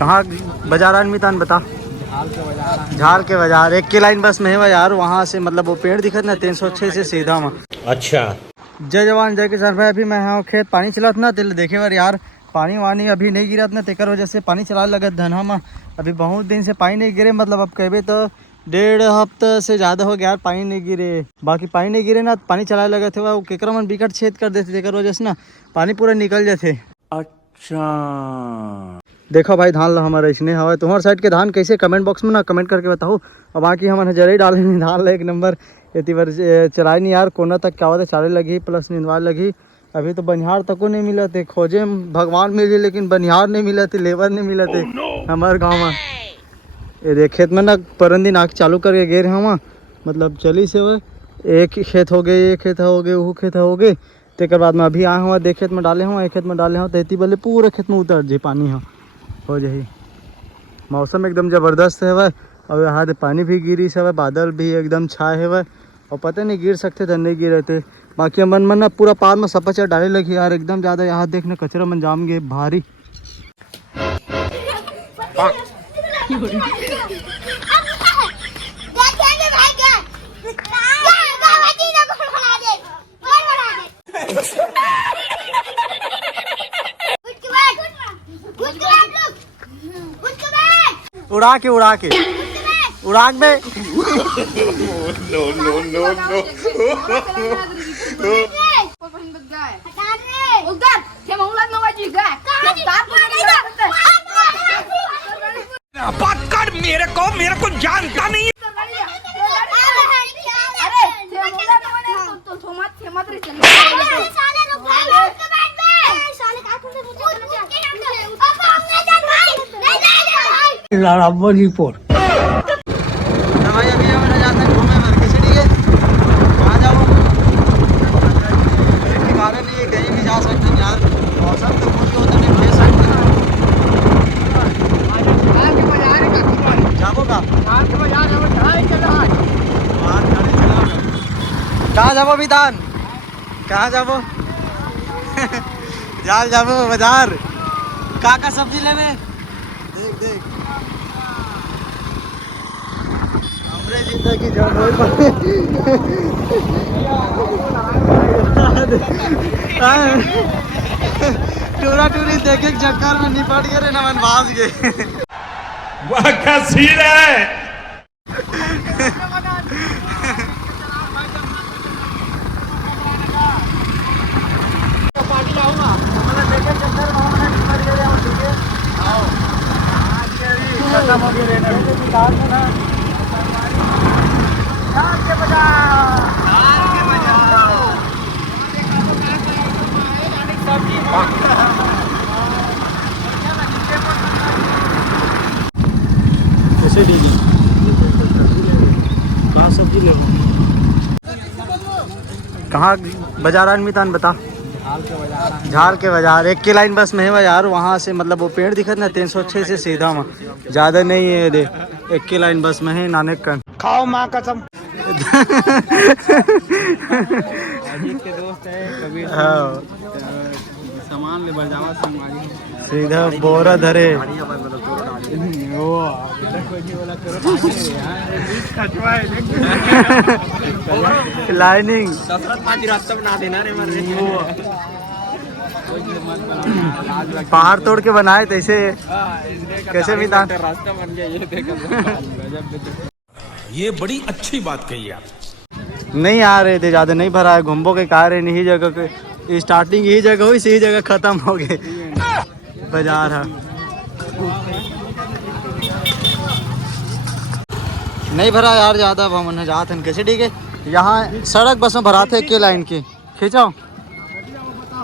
कहाँ बाजार आन मितान बता। झाल के बाजार एक के लाइन बस में है बाजार, वहाँ से मतलब वो पेड़ दिखत ना 306 से सीधा वहाँ। अच्छा जय जवान जय किसान भाई। अभी मैं यहाँ खेत पानी चलात ना तेल देखे बार यार, पानी वानी अभी नहीं गिरत ना, तेकर वजह से पानी चला लगत धनहा में। अभी बहुत दिन से पानी नहीं गिरे, मतलब अब कहबे तो 1.5 हफ्ता से ज़्यादा हो गया यार पानी नहीं गिरे। बाकी पानी नहीं गिरे ना पानी चला लगे थे वो केकरा मन बिकट छेद कर देते, तेकर वजह से ना पानी पूरा निकल जाते। अच्छा देखो भाई धान ला हमारा इसने हवा, तुम्हारे साइड के धान कैसे कमेंट बॉक्स में ना कमेंट करके बताओ। और बाकी हम जरे डाले नहीं धान ला एक नंबर इतनी बार चलाए नहीं यार, कोना तक क्या होता चाले लगी प्लस निंदवाए लगी। अभी तो बनिहार तक को नहीं मिला थे, खोजे भगवान मिले लेकिन बनिहार नहीं मिला थे, लेबर नहीं मिला थे हमारे गाँव में। ये देख खेत में ना परन दिन आके चालू करके गे रहे हम, मतलब चली से वो एक खेत हो गए, एक खेत हो गए, वो खेत हो गए। तेकर बाद में अभी आए हुआ देख खेत में डाले हुआ, एक खेत में डाले हुआ, तो बोले पूरे खेत में उतर जाए पानी हो जाए। मौसम एकदम ज़बरदस्त है वह, और यहाँ पानी भी गिरी से वह, बादल भी एकदम छाए है वह, और पता नहीं गिर सकते थे नहीं गिरे थे। बाकी मन ना पूरा पार में सपचर डाले लगी यार, एकदम ज़्यादा यहाँ देखने कचरा मन जाम गए भारी। उड़ा के उड़ा के उड़ाक में नो नो नो नो पकड़ मेरे को जानता नहीं। रिपोर्ट भाई अभी हमें जाते हैं घूमे मर कैसे ठीक है, कहाँ जाओ ठिकाने नहीं है, कहीं भी जा सकते हैं यार। मौसम तो कुछ होता नहीं भैया साइड जाबो का कहाँ जाबो विधान, कहाँ जाबो जाल जाबो बाजार का सब्जी लेवे। देख देख हमरे जिंदगी जान टूरा टूरी देख एक चक्कर में निपट गए ना मन भाग गए। वह क्या सीन है। कैसे डेली कहाँ सब्जी ले कहाँ बाजार आन मितान बता। झाल के बाजार एक के लाइन बस में है यार, वहाँ से मतलब वो पेड़ दिखत ना 306 से सीधा वहाँ, ज़्यादा नहीं है दे, एक के लाइन बस में है नानक कन। खाओ माँ कसम। अजीत के दोस्त है कबीर हाँ सामान ले बजावा संगवारी सीधा बोरा धरे लाइनिंग दशरथ पाजी रास्ता बना देना रे मर पहाड़ तोड़ के बनाए तैसे कैसे भी था रास्ता बन गया। ये देखो ये बड़ी अच्छी बात कही आप। नहीं आ रहे थे, ज़्यादा नहीं भरा है, घूमबो के कार है नहीं जगह के स्टार्टिंग यही जगह हुई, सही जगह ख़त्म हो गए बाजार है। नहीं भरा यार ज़्यादा, हम जाते हैं कैसे ठीक है। यहाँ सड़क बस में भराते हैं के लाइन की, खींचो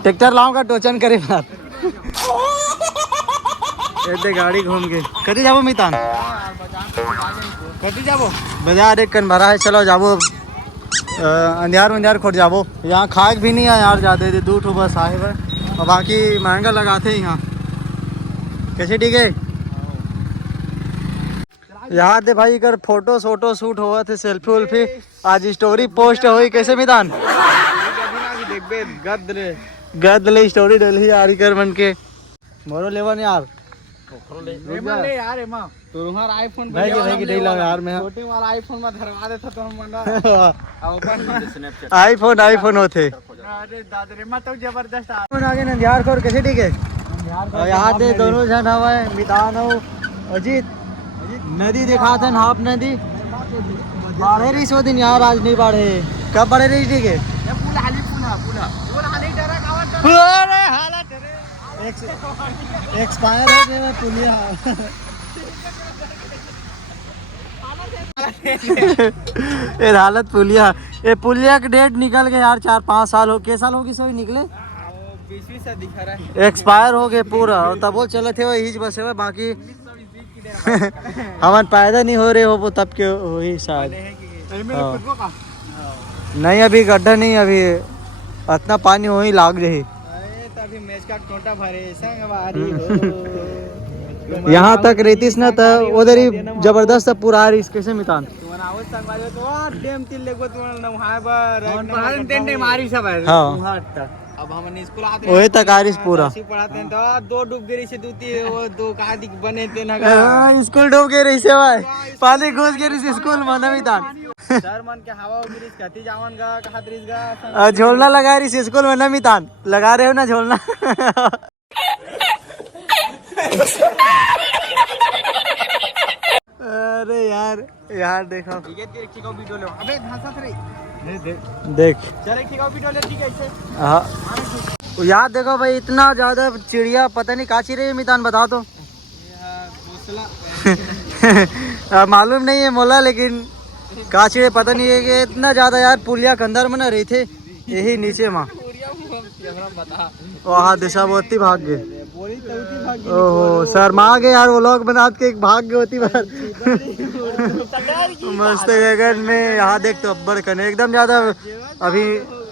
ट्रैक्टर लाऊंगा टोचन करे बार ऐसे गाड़ी घूम के कटी जाबो मितान, कटी जाबो बाजार एक कन भरा है। चलो जाबो अंधियार मंधियार खोट जाबो, यहाँ खाए भी नहीं है यार ज़्यादा, 2 ठो बस आए हुए और बाकी महंगा लगाते हैं यहाँ कैसे ठीक है। यहाँ दे भाई कर फोटो सोटो शूट हुआ थे, सेल्फी उल्फी आज स्टोरी पोस्ट हुई कैसे मितान गद ले स्टोरी डली यार कर बन के मोरो लेवन यार एमा ले यार एमा तुम्हारा आईफोन भाई की नहीं लगा यार मैं छोटे वाला आईफोन में धरवा देता तो हम मंडा अपन आईफोन होते अरे दादा रे मैं तो जबरदस्त आगे नंदियार को कैसे ठीक है यहाँ दे दोनों जन हवा है मितान हो अजीत नदी दिखा था हाफ नदी बाढ़े रही सो दिन यार आज नहीं बाढ़े कब बढ़े रही ठीक है अरे हालत एक्सपायर हो गया पुलिया ये हालत पुलिया ये पुलिया की डेट निकल गए यार 4-5 साल हो के साल होगी सो ही निकले 20 से दिखा रहा है एक्सपायर हो गए पूरा और तब वो चले थे वो हिज बसे हुए बाकी हमारे पैदा नहीं हो रहे हो वो तब के वही शायद हाँ। नहीं अभी गड्ढा नहीं अभी इतना पानी वही लाग रही तभी मैच का कोटा भरे संग वारी हो यहाँ तक रेतीस ना था उधर ही जबरदस्त पूरा आ रही कैसे मितान तुम्हारा आवाज संग वाले तो डेम तिल लेगो तुम्हारा नहाए बर पढ़ाते टेंट मारी सब है हाँ अब हमने स्कूल आते वही तक आ रही पूरा पढ़ाते हैं तो दो डूब गई से दूती वो दो कादी बने थे ना स्कूल डूब के रही से भाई पानी घुस के रही स्कूल में मितान सर मन के हवा गिरिस कति जावन गा खातरिस गा झोलना लगा रही स्कूल में मितान लगा रहे हो ना झोलना अरे यार देखो वीडियो ले अबे धंसत रे देख चल एक वीडियो ले ठीक है ऐसे हाँ यार देखो भाई इतना ज्यादा चिड़िया पता नहीं काची रही है मितान बताओ तो मालूम नहीं है मोला लेकिन काची पता नहीं है कि इतना ज्यादा यार पुलिया के अंदर में ना रही थे यही नीचे माँ वहाँ दिशा बहुत भाग गए ओहो सर माँ गए यार वो लोग बना के एक भाग गए होती बार मस्त गगन में यहाँ देख तो अब्बर कने एकदम ज्यादा अभी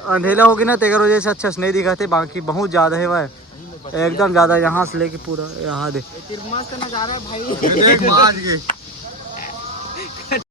अंधेला होगी ना तेगर वजह से अच्छा से नहीं दिखाते बाकी बहुत ज्यादा है वह एकदम ज्यादा यहाँ से लेके पूरा यहाँ देख मस्त नजारा भाई